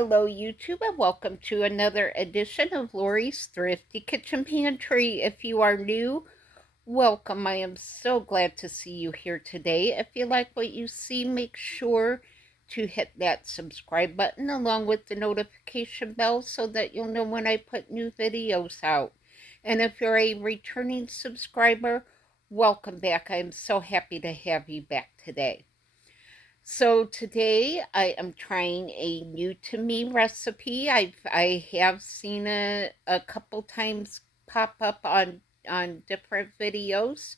Hello, YouTube, and welcome to another edition of Lori's Thrifty Kitchen Pantry. If you are new, welcome. I am so glad to see you here today. If you like what you see, make sure to hit that subscribe button along with the notification bell so that you'll know when I put new videos out. And if you're a returning subscriber, welcome back. I am so happy to have you back today. So today I am trying a new to me recipe. I have seen it a couple times pop up on different videos,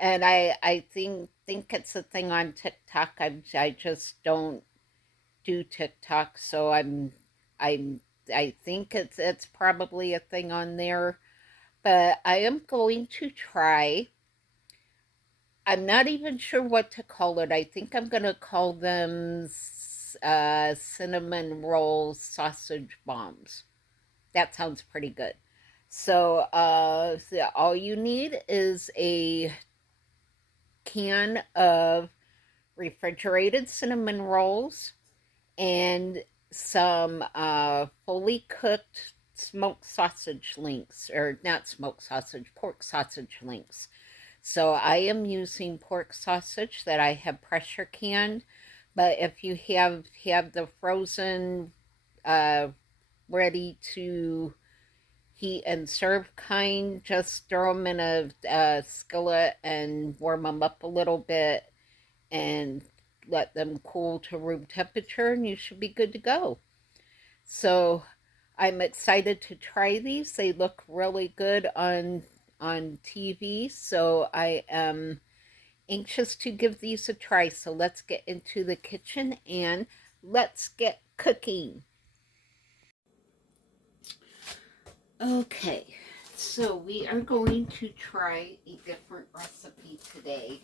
and I think it's a thing on TikTok. I just don't do TikTok, so I'm I think it's probably a thing on there, but I am going to try. I'm not even sure what to call it. I think I'm going to call them cinnamon roll sausage bombs. That sounds pretty good. So all you need is a can of refrigerated cinnamon rolls and some fully cooked smoked sausage links, or not smoked sausage, pork sausage links. So I am using pork sausage that I have pressure canned, but if you have the frozen, uh, ready to heat and serve kind, just throw them in a skillet and warm them up a little bit and let them cool to room temperature, and you should be good to go. So I'm excited to try these. They look really good on TV, so I am anxious to give these a try. So let's get into the kitchen and let's get cooking. Okay, so we are going to try a different recipe today.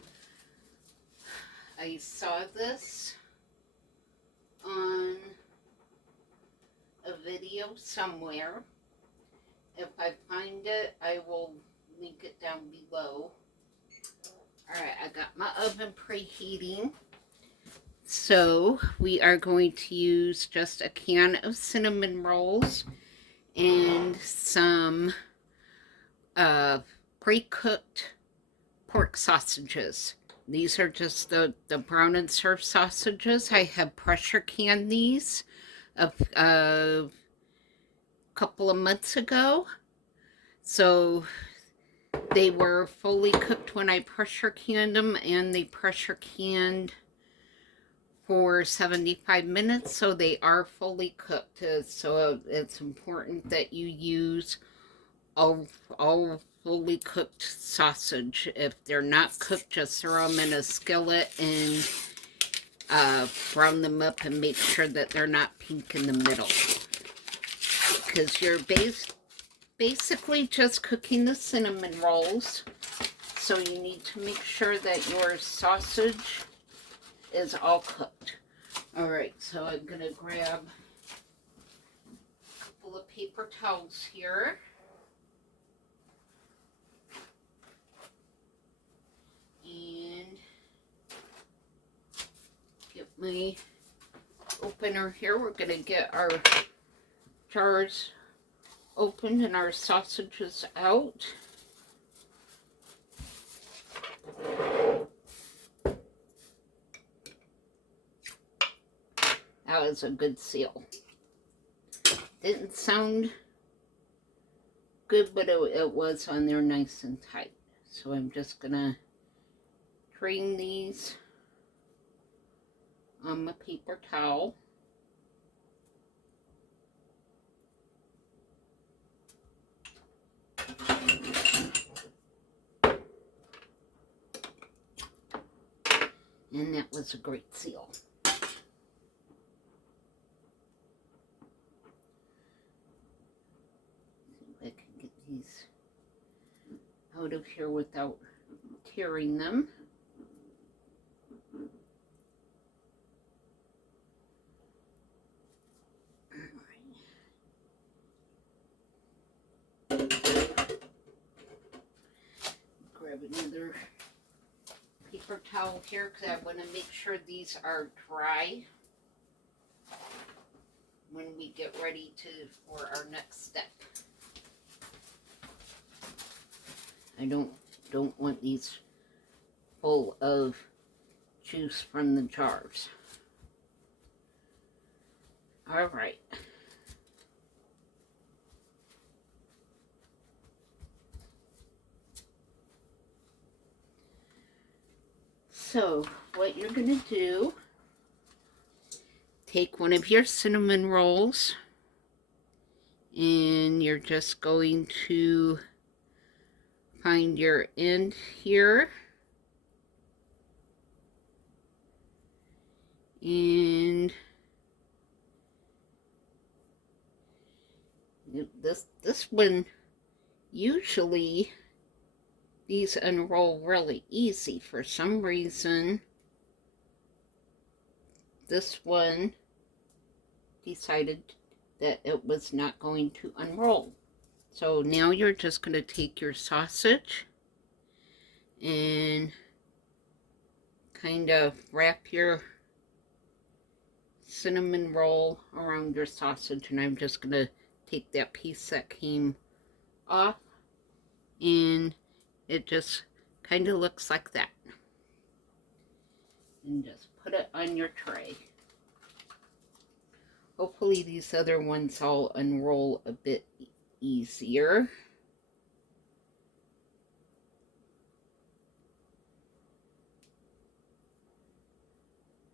I saw this on a video somewhere. If I find it, I will link it down below. Alright, I got my oven preheating. So we are going to use just a can of cinnamon rolls and some pre-cooked pork sausages. These are just the brown and serve sausages. I have pressure canned these a couple of months ago. So they were fully cooked when I pressure canned them, and they pressure canned for 75 minutes, so they are fully cooked. So it's important that you use all fully cooked sausage. If they're not cooked, just throw them in a skillet and brown them up and make sure that they're not pink in the middle. Because you're basically just cooking the cinnamon rolls. So you need to make sure that your sausage is all cooked. Alright, so I'm going to grab a couple of paper towels here. And get my opener here. We're going to get our jars opened and our sausages out. That was a good seal. Didn't sound good, but it was on there nice and tight. So I'm just gonna drain these on my paper towel. And that was a great seal. I can get these out of here without tearing them. Grab another paper towel here because I want to make sure these are dry when we get ready for our next step. I don't want these full of juice from the jars. All right. So what you're going to do, take one of your cinnamon rolls and you're just going to find your end here and this one, usually these unroll really easy. For some reason this one decided that it was not going to unroll. So now you're just going to take your sausage and kind of wrap your cinnamon roll around your sausage, and I'm just going to take that piece that came off, and it just kind of looks like that. And just put it on your tray. Hopefully these other ones all unroll a bit easier.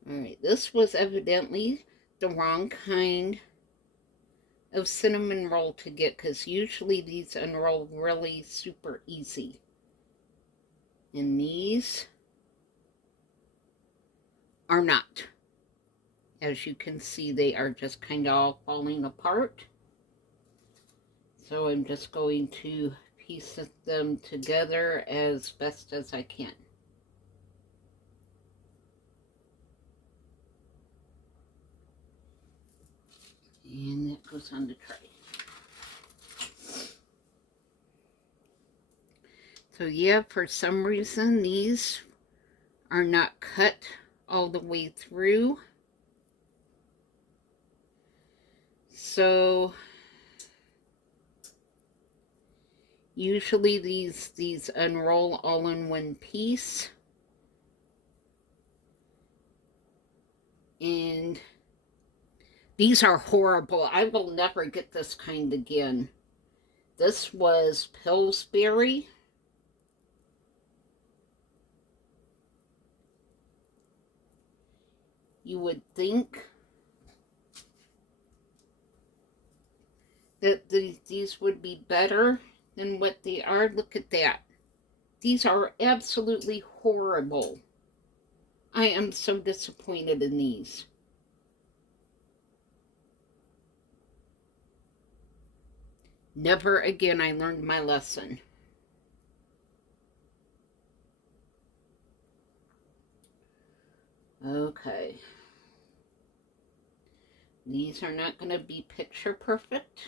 Alright, this was evidently the wrong kind of cinnamon roll to get, because usually these unroll really super easy. And these are not. As you can see, they are just kind of all falling apart. So I'm just going to piece them together as best as I can. And that goes on the tray. So yeah, for some reason these are not cut all the way through. So usually these unroll all in one piece. And these are horrible. I will never get this kind again. This was Pillsbury. You would think that these would be better than what they are. Look at that. These are absolutely horrible. I am so disappointed in these. Never again. I learned my lesson. Okay. These are not going to be picture perfect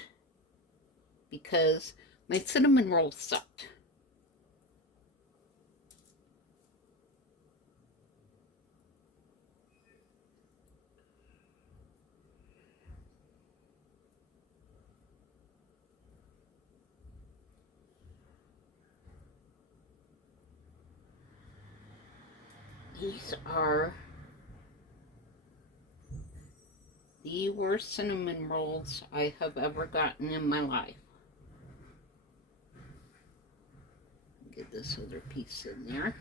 because my cinnamon roll sucked. These are the worst cinnamon rolls I have ever gotten in my life. Get this other piece in there.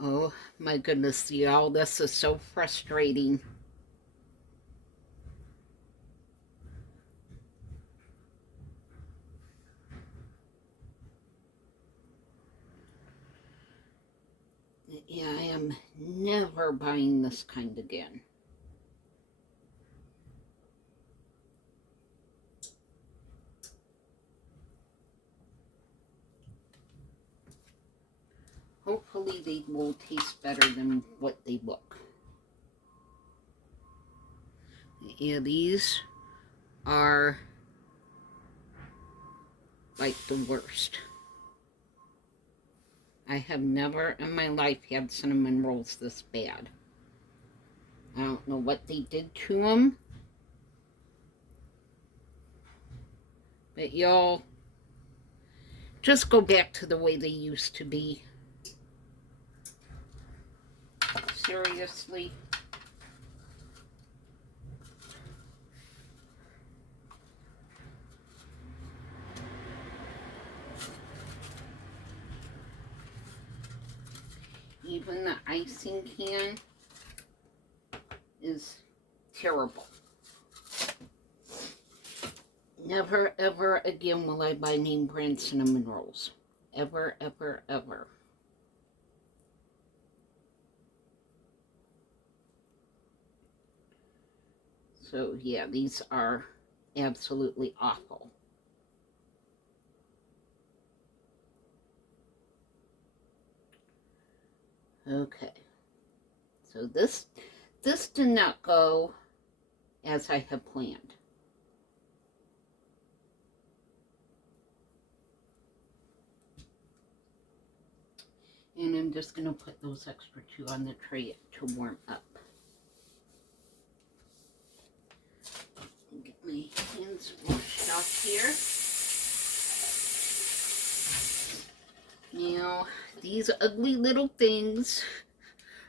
Oh my goodness, y'all, this is so frustrating. Yeah, I am never buying this kind again. Hopefully they will taste better than what they look. Yeah, these are like the worst. I have never in my life had cinnamon rolls this bad. I don't know what they did to them. But y'all, just go back to the way they used to be. Seriously. Even the icing can is terrible. Never, ever again will I buy name brand cinnamon rolls. Ever, ever, ever. So, yeah, these are absolutely awful. Okay. So this did not go as I had planned. And I'm just going to put those extra 2 on the tray to warm up. Get my hands washed off here. Now, these ugly little things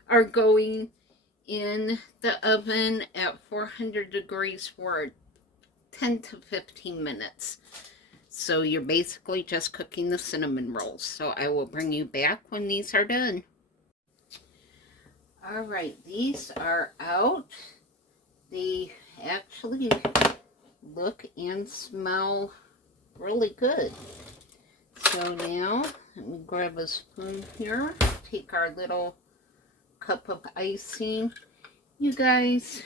are going in the oven at 400 degrees for 10 to 15 minutes. So you're basically just cooking the cinnamon rolls. So I will bring you back when these are done. All right, these are out. They actually look and smell really good. So now, let me grab a spoon here. Take our little cup of icing. You guys,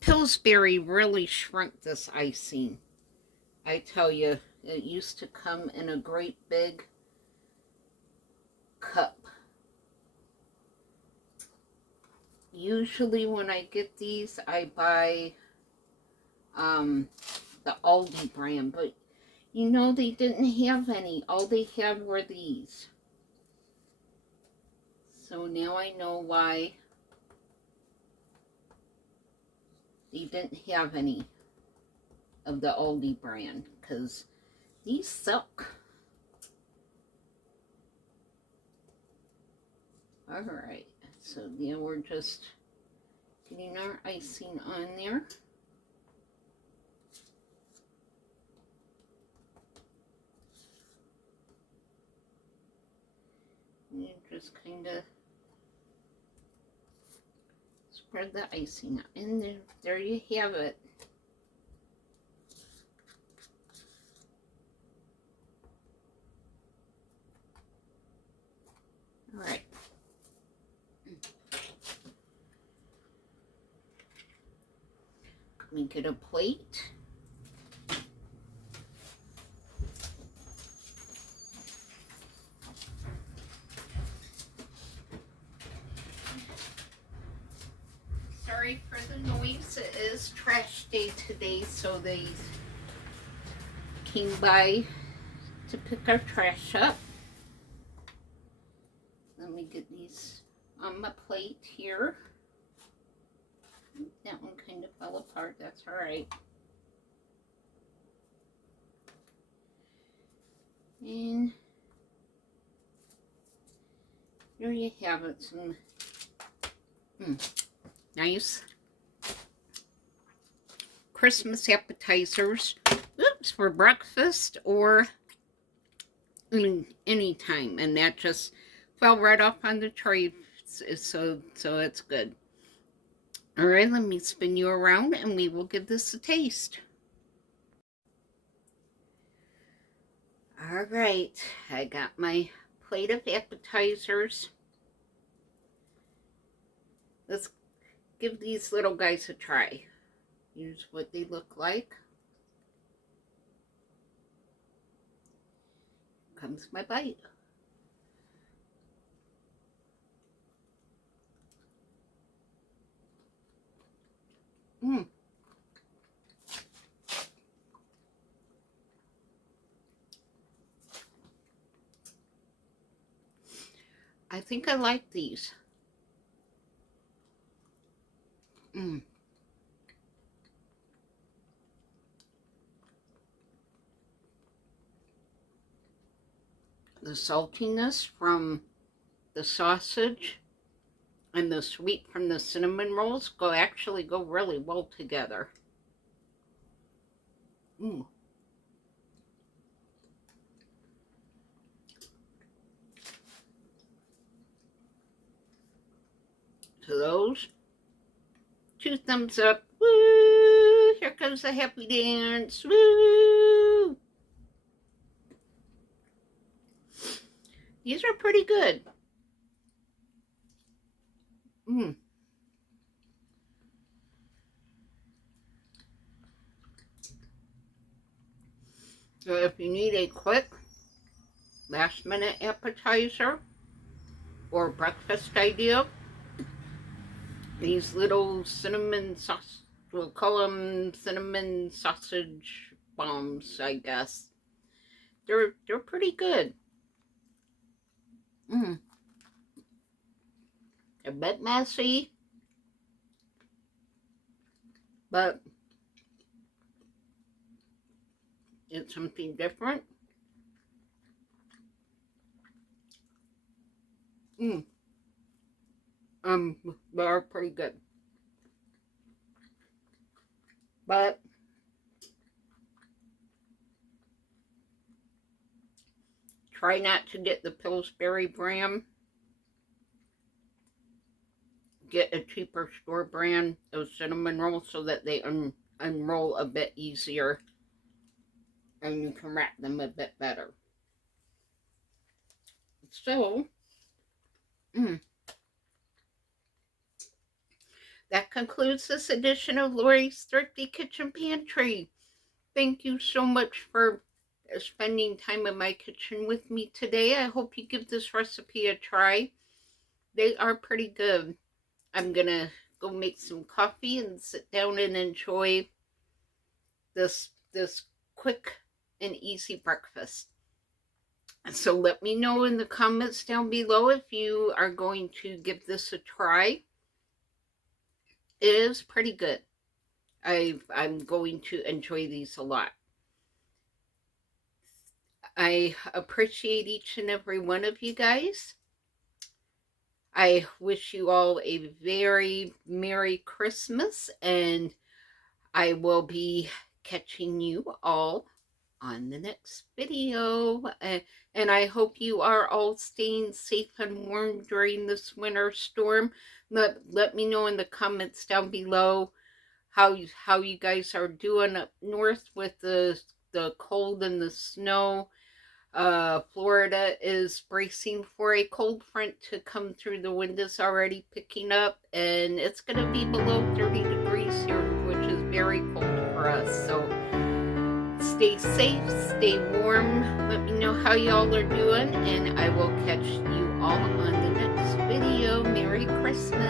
Pillsbury really shrunk this icing. I tell you, it used to come in a great big cup. Usually when I get these, I buy the Aldi brand, but you know they didn't have any. All they had were these. So now I know why they didn't have any of the Aldi brand, because these suck. Alright, so now we're just getting our icing on there. And just kind of spread the icing out. And there you have it. Alright. Let me get a plate. Sorry for the noise. It is trash day today, so they came by to pick our trash up. Let me get these on my plate here. That one kind of fell apart. That's all right. And there you have it. Some nice Christmas appetizers. Oops, for breakfast or any time. And that just fell right off on the tray. So it's good. All right, let me spin you around and we will give this a taste. All right, I got my plate of appetizers. Let's give these little guys a try. Here's what they look like. Comes my bite. I think I like these. Mm. The saltiness from the sausage and the sweet from the cinnamon rolls actually go really well together. Mm. To those, 2 thumbs up. Woo! Here comes the happy dance. Woo! These are pretty good. Mm. So if you need a quick last minute appetizer or breakfast idea, these little cinnamon sauce, we'll call them cinnamon sausage bombs, I guess. They're pretty good. Mm. A bit messy, but it's something different. Mm. They're pretty good. But try not to get the Pillsbury brand. Get a cheaper store brand of cinnamon rolls so that they unroll a bit easier and you can wrap them a bit better. So, mm, that concludes this edition of Lori's Thrifty Kitchen Pantry. Thank you so much for spending time in my kitchen with me today. I hope you give this recipe a try. They are pretty good. I'm gonna go make some coffee and sit down and enjoy this quick and easy breakfast. So let me know in the comments down below if you are going to give this a try. It is pretty good. I'm going to enjoy these a lot. I appreciate each and every one of you guys. I wish you all a very Merry Christmas, and I will be catching you all on the next video. And I hope you are all staying safe and warm during this winter storm. Let me know in the comments down below how you guys are doing up north with the cold and the snow. Florida is bracing for a cold front to come through. The wind is already picking up, and it's going to be below 30 degrees here, which is very cold for us. So stay safe, stay warm. Let me know how y'all are doing, and I will catch you all on the next video. Merry Christmas.